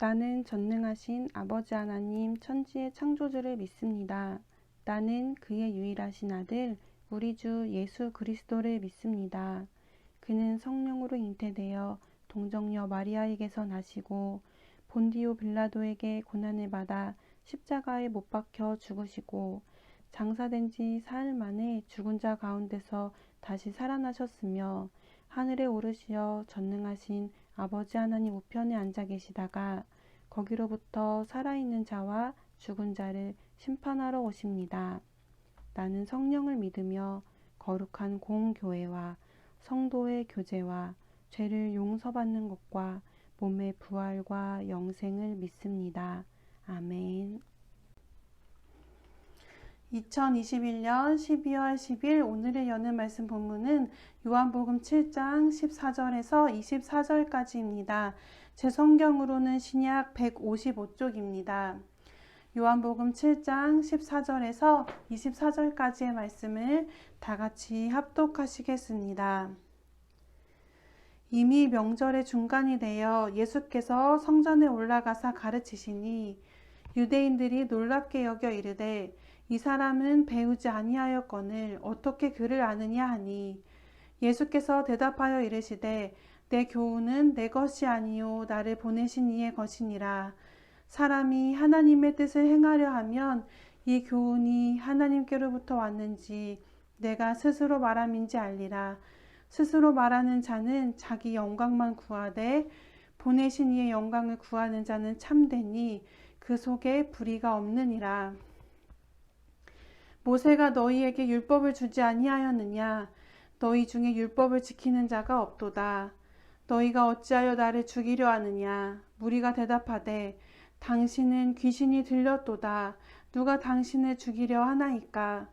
나는 전능하신 아버지 하나님 천지의 창조주를 믿습니다. 나는 그의 유일하신 아들 우리 주 예수 그리스도를 믿습니다. 그는 성령으로 잉태되어 동정녀 마리아에게서 나시고 본디오 빌라도에게 고난을 받아 십자가에 못 박혀 죽으시고 장사된 지 사흘 만에 죽은 자 가운데서 다시 살아나셨으며 하늘에 오르시어 전능하신 아버지 하나님 우편에 앉아 계시다가 거기로부터 살아있는 자와 죽은 자를 심판하러 오십니다. 나는 성령을 믿으며 거룩한 공교회와 성도의 교제와 죄를 용서받는 것과 몸의 부활과 영생을 믿습니다. 아멘. 2021년 12월 10일 오늘의 여는 말씀 본문은 요한복음 7장 14절에서 24절까지입니다. 제 성경으로는 신약 155쪽입니다. 요한복음 7장 14절에서 24절까지의 말씀을 다 같이 합독하시겠습니다. 이미 명절의 중간이 되어 예수께서 성전에 올라가사 가르치시니 유대인들이 놀랍게 여겨 이르되 이 사람은 배우지 아니하였거늘 어떻게 그를 아느냐 하니 예수께서 대답하여 이르시되 내 교훈은 내 것이 아니요 나를 보내신 이의 것이니라. 사람이 하나님의 뜻을 행하려 하면 이 교훈이 하나님께로부터 왔는지 내가 스스로 말함인지 알리라. 스스로 말하는 자는 자기 영광만 구하되 보내신 이의 영광을 구하는 자는 참되니 그 속에 불의가 없느니라. 모세가 너희에게 율법을 주지 아니하였느냐? 너희 중에 율법을 지키는 자가 없도다. 너희가 어찌하여 나를 죽이려 하느냐? 무리가 대답하되 당신은 귀신이 들렸도다. 누가 당신을 죽이려 하나이까?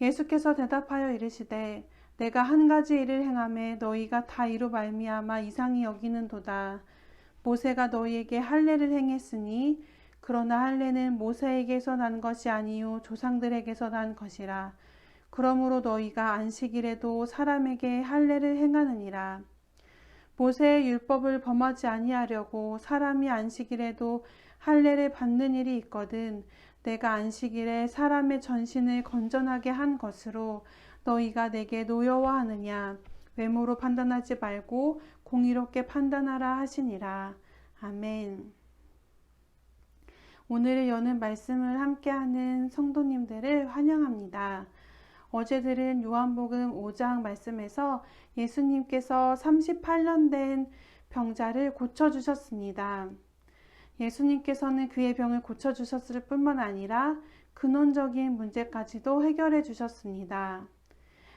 예수께서 대답하여 이르시되 내가 한 가지 일을 행하매 너희가 다 이로 말미암아 이상히 여기는도다. 모세가 너희에게 할례를 행했으니 그러나 할례는 모세에게서 난 것이 아니요 조상들에게서 난 것이라. 그러므로 너희가 안식일에도 사람에게 할례를 행하느니라. 모세의 율법을 범하지 아니하려고 사람이 안식일에도 할례를 받는 일이 있거든 내가 안식일에 사람의 전신을 건전하게 한 것으로 너희가 내게 노여워하느냐. 외모로 판단하지 말고 공의롭게 판단하라 하시니라. 아멘. 오늘을 여는 말씀을 함께하는 성도님들을 환영합니다. 어제 들은 요한복음 5장 말씀에서 예수님께서 38년 된 병자를 고쳐주셨습니다. 예수님께서는 그의 병을 고쳐주셨을 뿐만 아니라 근원적인 문제까지도 해결해 주셨습니다.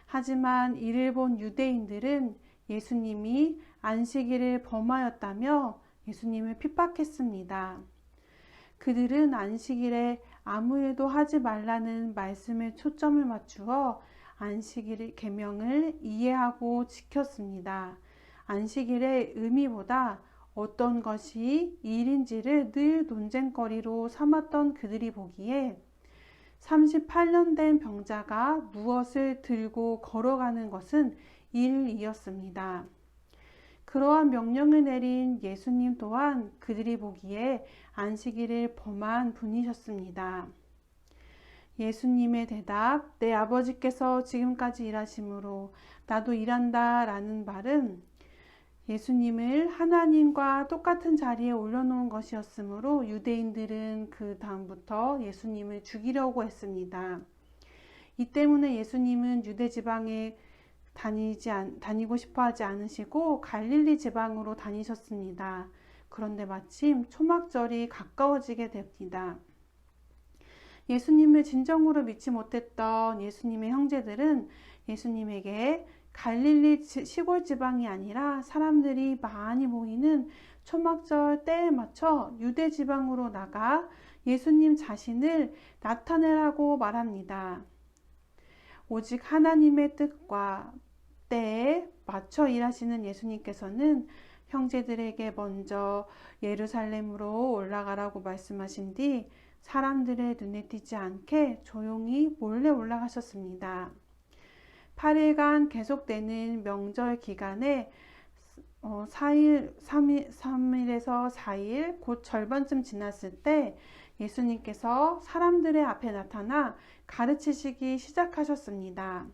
하지만 이를 본 유대인들은 예수님이 안식일을 범하였다며 예수님을 핍박했습니다. 그들은 안식일에 아무 일도 하지 말라는 말씀에 초점을 맞추어 안식일 계명을 이해하고 지켰습니다. 안식일의 의미보다 어떤 것이 일인지를 늘 논쟁거리로 삼았던 그들이 보기에 38년 된 병자가 무엇을 들고 걸어가는 것은 일이었습니다. 그러한 명령을 내린 예수님 또한 그들이 보기에 안식일을 범한 분이셨습니다. 예수님의 대답, 내 아버지께서 지금까지 일하심으로 나도 일한다 라는 말은 예수님을 하나님과 똑같은 자리에 올려놓은 것이었으므로 유대인들은 그 다음부터 예수님을 죽이려고 했습니다. 이 때문에 예수님은 유대 지방에 다니고 싶어 하지 않으시고 갈릴리 지방으로 다니셨습니다. 그런데 마침 초막절이 가까워지게 됩니다. 예수님을 진정으로 믿지 못했던 예수님의 형제들은 예수님에게 갈릴리 시골 지방이 아니라 사람들이 많이 모이는 초막절 때에 맞춰 유대 지방으로 나가 예수님 자신을 나타내라고 말합니다. 오직 하나님의 뜻과 때에 맞춰 일하시는 예수님께서는 형제들에게 먼저 예루살렘으로 올라가라고 말씀하신 뒤 사람들의 눈에 띄지 않게 조용히 몰래 올라가셨습니다. 8일간 계속되는 명절 기간에 4일, 3일에서 4일, 곧 절반쯤 지났을 때 예수님께서 사람들의 앞에 나타나 가르치시기 시작하셨습니다.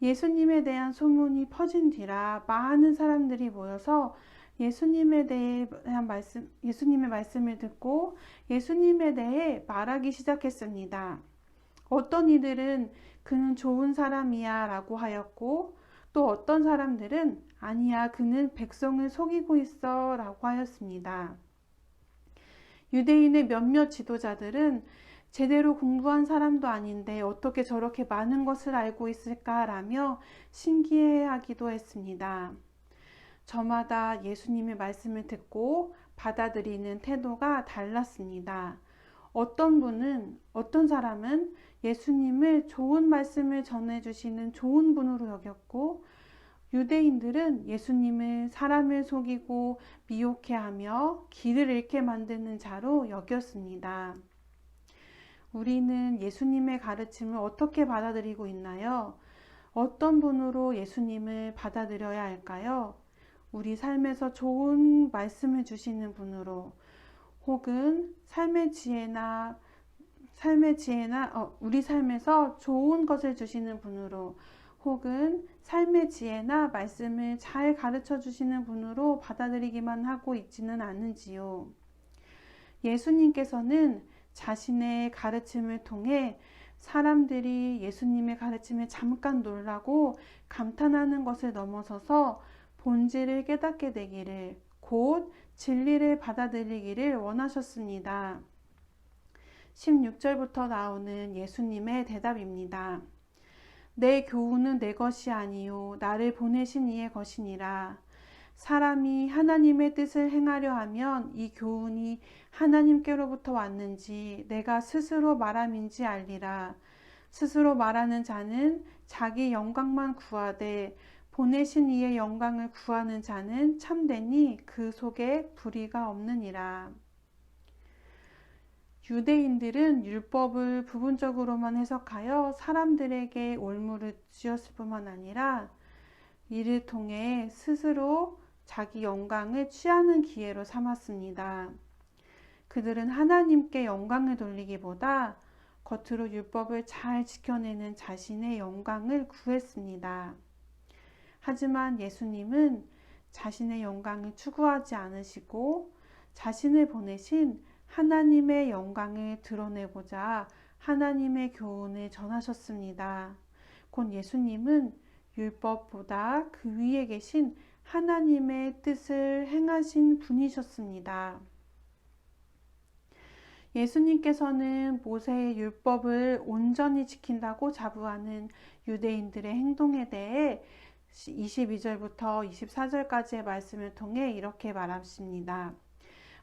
예수님에 대한 소문이 퍼진 뒤라 많은 사람들이 모여서 예수님의 말씀을 듣고 예수님에 대해 말하기 시작했습니다. 어떤 이들은 그는 좋은 사람이야 라고 하였고, 또 어떤 사람들은 아니야, 그는 백성을 속이고 있어 라고 하였습니다. 유대인의 몇몇 지도자들은 제대로 공부한 사람도 아닌데 어떻게 저렇게 많은 것을 알고 있을까라며 신기해하기도 했습니다. 저마다 예수님의 말씀을 듣고 받아들이는 태도가 달랐습니다. 어떤 사람은 예수님을 좋은 말씀을 전해주시는 좋은 분으로 여겼고, 유대인들은 예수님을 사람을 속이고 미혹해하며 길을 잃게 만드는 자로 여겼습니다. 우리는 예수님의 가르침을 어떻게 받아들이고 있나요? 어떤 분으로 예수님을 받아들여야 할까요? 우리 삶에서 좋은 말씀을 주시는 분으로, 혹은 우리 삶에서 좋은 것을 주시는 분으로, 혹은 삶의 지혜나 말씀을 잘 가르쳐 주시는 분으로 받아들이기만 하고 있지는 않은지요. 예수님께서는 자신의 가르침을 통해 사람들이 예수님의 가르침에 잠깐 놀라고 감탄하는 것을 넘어서서 본질을 깨닫게 되기를, 곧 진리를 받아들이기를 원하셨습니다. 16절부터 나오는 예수님의 대답입니다. 내 교훈은 내 것이 아니요 나를 보내신 이의 것이니라. 사람이 하나님의 뜻을 행하려 하면 이 교훈이 하나님께로부터 왔는지 내가 스스로 말함인지 알리라. 스스로 말하는 자는 자기 영광만 구하되 보내신 이의 영광을 구하는 자는 참되니 그 속에 불의가 없느니라. 유대인들은 율법을 부분적으로만 해석하여 사람들에게 올무를 지었을 뿐만 아니라 이를 통해 스스로 자기 영광을 취하는 기회로 삼았습니다. 그들은 하나님께 영광을 돌리기보다 겉으로 율법을 잘 지켜내는 자신의 영광을 구했습니다. 하지만 예수님은 자신의 영광을 추구하지 않으시고 자신을 보내신 하나님의 영광을 드러내고자 하나님의 교훈을 전하셨습니다. 곧 예수님은 율법보다 그 위에 계신 하나님의 뜻을 행하신 분이셨습니다. 예수님께서는 모세의 율법을 온전히 지킨다고 자부하는 유대인들의 행동에 대해 22절부터 24절까지의 말씀을 통해 이렇게 말하십니다.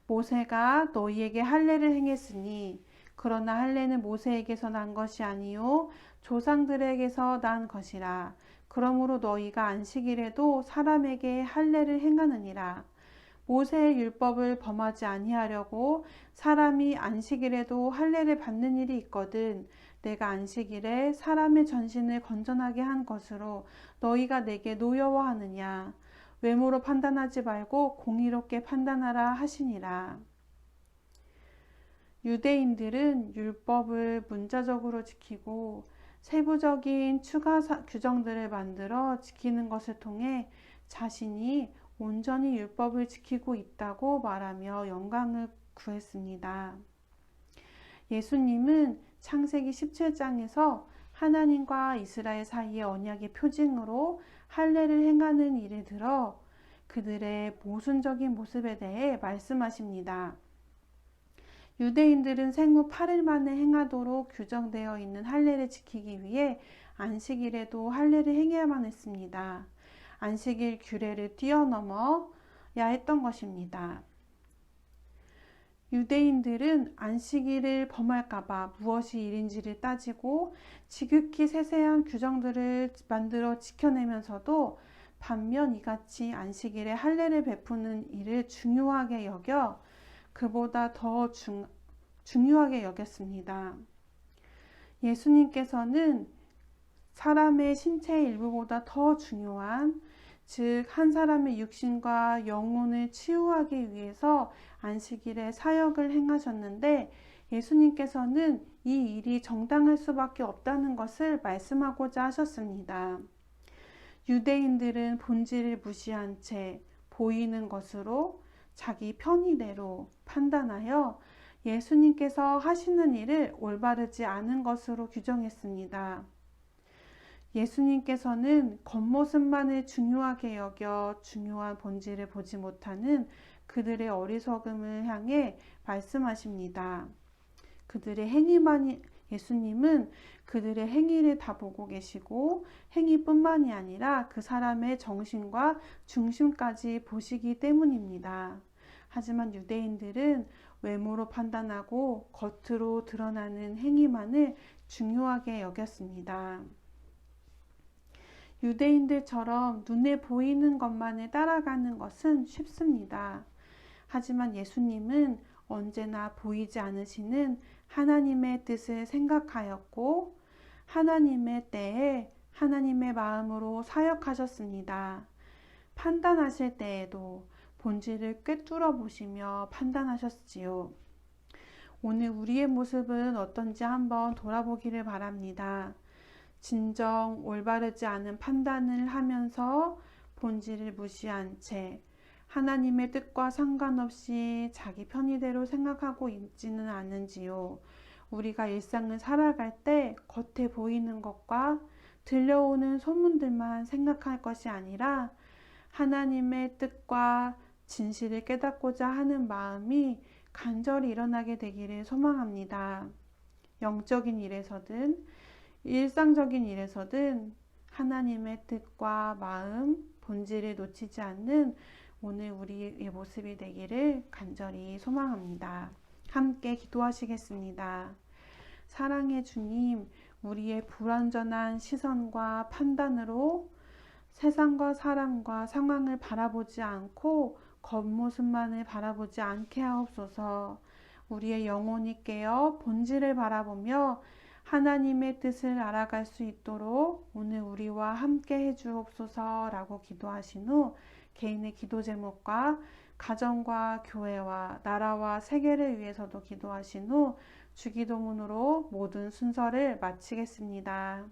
모세가 너희에게 할례를 행했으니 그러나 할례는 모세에게서 난 것이 아니요 조상들에게서 난 것이라. 그러므로 너희가 안식일에도 사람에게 할례를 행하느니라. 모세의 율법을 범하지 아니하려고 사람이 안식일에도 할례를 받는 일이 있거든 내가 안식일에 사람의 전신을 건전하게 한 것으로 너희가 내게 노여워하느냐. 외모로 판단하지 말고 공의롭게 판단하라 하시니라. 유대인들은 율법을 문자적으로 지키고 세부적인 추가 규정들을 만들어 지키는 것을 통해 자신이 온전히 율법을 지키고 있다고 말하며 영광을 구했습니다. 예수님은 창세기 17장에서 하나님과 이스라엘 사이의 언약의 표징으로 할례를 행하는 일을 들어 그들의 모순적인 모습에 대해 말씀하십니다. 유대인들은 생후 8일 만에 행하도록 규정되어 있는 할례를 지키기 위해 안식일에도 할례를 행해야만 했습니다. 안식일 규례를 뛰어넘어야 했던 것입니다. 유대인들은 안식일을 범할까봐 무엇이 일인지를 따지고 지극히 세세한 규정들을 만들어 지켜내면서도 반면 이같이 안식일에 할례를 베푸는 일을 중요하게 여겨 그보다 더 중요하게 여겼습니다. 예수님께서는 사람의 신체의 일부보다 더 중요한 즉 한 사람의 육신과 영혼을 치유하기 위해서 안식일에 사역을 행하셨는데 예수님께서는 이 일이 정당할 수밖에 없다는 것을 말씀하고자 하셨습니다. 유대인들은 본질을 무시한 채 보이는 것으로 자기 편의대로 판단하여 예수님께서 하시는 일을 올바르지 않은 것으로 규정했습니다. 예수님께서는 겉모습만을 중요하게 여겨 중요한 본질을 보지 못하는 그들의 어리석음을 향해 말씀하십니다. 예수님은 그들의 행위를 다 보고 계시고 행위뿐만이 아니라 그 사람의 정신과 중심까지 보시기 때문입니다. 하지만 유대인들은 외모로 판단하고 겉으로 드러나는 행위만을 중요하게 여겼습니다. 유대인들처럼 눈에 보이는 것만을 따라가는 것은 쉽습니다. 하지만 예수님은 언제나 보이지 않으시는 하나님의 뜻을 생각하였고 하나님의 때에 하나님의 마음으로 사역하셨습니다. 판단하실 때에도 본질을 꿰뚫어 보시며 판단하셨지요. 오늘 우리의 모습은 어떤지 한번 돌아보기를 바랍니다. 진정 올바르지 않은 판단을 하면서 본질을 무시한 채 하나님의 뜻과 상관없이 자기 편의대로 생각하고 있지는 않은지요. 우리가 일상을 살아갈 때 겉에 보이는 것과 들려오는 소문들만 생각할 것이 아니라 하나님의 뜻과 진실을 깨닫고자 하는 마음이 간절히 일어나게 되기를 소망합니다. 영적인 일에서든 일상적인 일에서든 하나님의 뜻과 마음, 본질을 놓치지 않는 오늘 우리의 모습이 되기를 간절히 소망합니다. 함께 기도하시겠습니다. 사랑의 주님, 우리의 불완전한 시선과 판단으로 세상과 사람과 상황을 바라보지 않고 겉모습만을 바라보지 않게 하옵소서. 우리의 영혼이 깨어 본질을 바라보며 하나님의 뜻을 알아갈 수 있도록 오늘 우리와 함께 해주옵소서라고 기도하신 후 개인의 기도 제목과 가정과 교회와 나라와 세계를 위해서도 기도하신 후 주기도문으로 모든 순서를 마치겠습니다.